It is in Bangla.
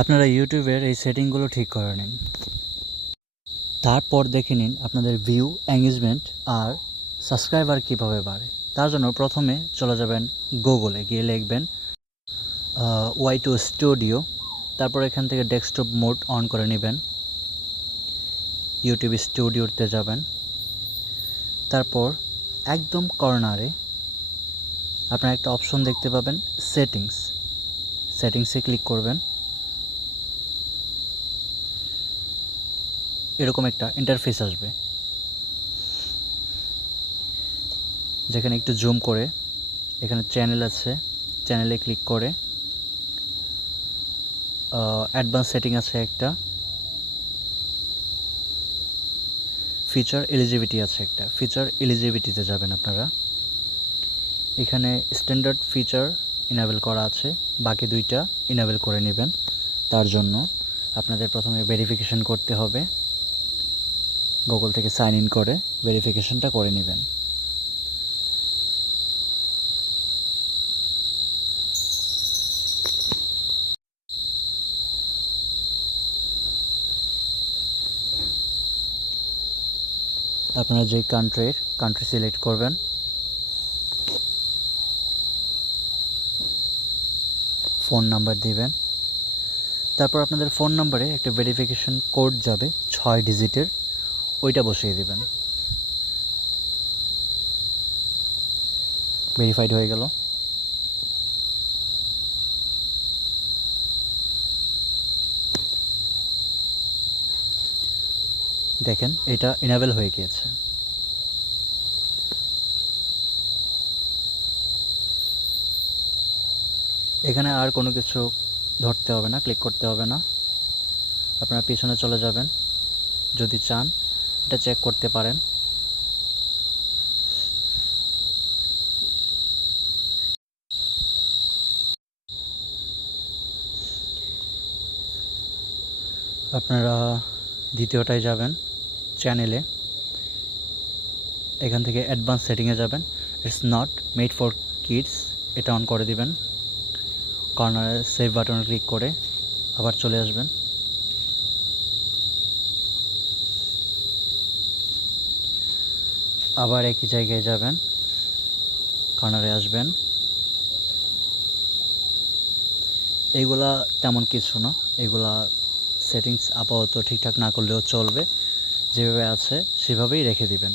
আপনারা ইউটিউবের এই সেটিংগুলো ঠিক করে নিন। তারপর দেখে নিন আপনাদের ভিউ, এঙ্গেজমেন্ট আর সাবস্ক্রাইবার কীভাবে বাড়ে। তার জন্য প্রথমে চলে যাবেন গুগলে, গিয়ে লিখবেন Y2 স্টুডিও। তারপর এখান থেকে ডেস্কটপ মোড অন করে নেবেন, ইউটিউব স্টুডিওতে যাবেন। তারপর একদম কর্নারে আপনারা একটা অপশন দেখতে পাবেন সেটিংসে ক্লিক করবেন। এরকম একটা ইন্টারফেস আসবে, যেখানে একটু জুম করে এখানে চ্যানেল আছে, চ্যানেলে ক্লিক করে অ্যাডভান্স সেটিং আছে, একটা ফিচার এলিজিবিলিটি আছে, একটা ফিচার এলিজিবিলিটিতে যাবেন আপনারা। এখানে স্ট্যান্ডার্ড ফিচার ইনেবল করা আছে, বাকি দুইটা ইনেবল করে নেবেন। তার জন্য আপনাদের প্রথমে ভেরিফিকেশন করতে হবে, গুগল থেকে সাইন ইন করে ভেরিফিকেশনটা করে নেবেন। আপনারা যে কান্ট্রি সিলেক্ট করবেন, ফোন নাম্বার দিবেন। তারপর আপনাদের ফোন নাম্বারে একটা ভেরিফিকেশন কোড যাবে 6 ডিজিটের, ওইটা বসিয়ে দিবেন। ভেরিফাইড হয়ে গেল। দেখেন এটা ইনেবল হয়ে গিয়েছে। এখানে আর কোনো কিছু ধরতে হবে না, ক্লিক করতে হবে না। আপনারা পিছনে চলে যাবেন, যদি চান এটা চেক করতে পারেন। আপনারা দ্বিতীয়টায় যাবেন, চ্যানেলে, এখান থেকে অ্যাডভান্স সেটিংয়ে যাবেন, it's not made for kids, এটা অন করে দিবেন। কর্নারে সেভ বাটনে ক্লিক করে আবার চলে আসবেন। আবার একই জায়গায় যাবেন, কর্নারে আসবেন। এইগুলা তেমন কিছু না, এগুলা সেটিংস আপাতত ঠিকঠাক না করলেও চলবে, যেভাবে আছে সেভাবেই রেখে দিবেন।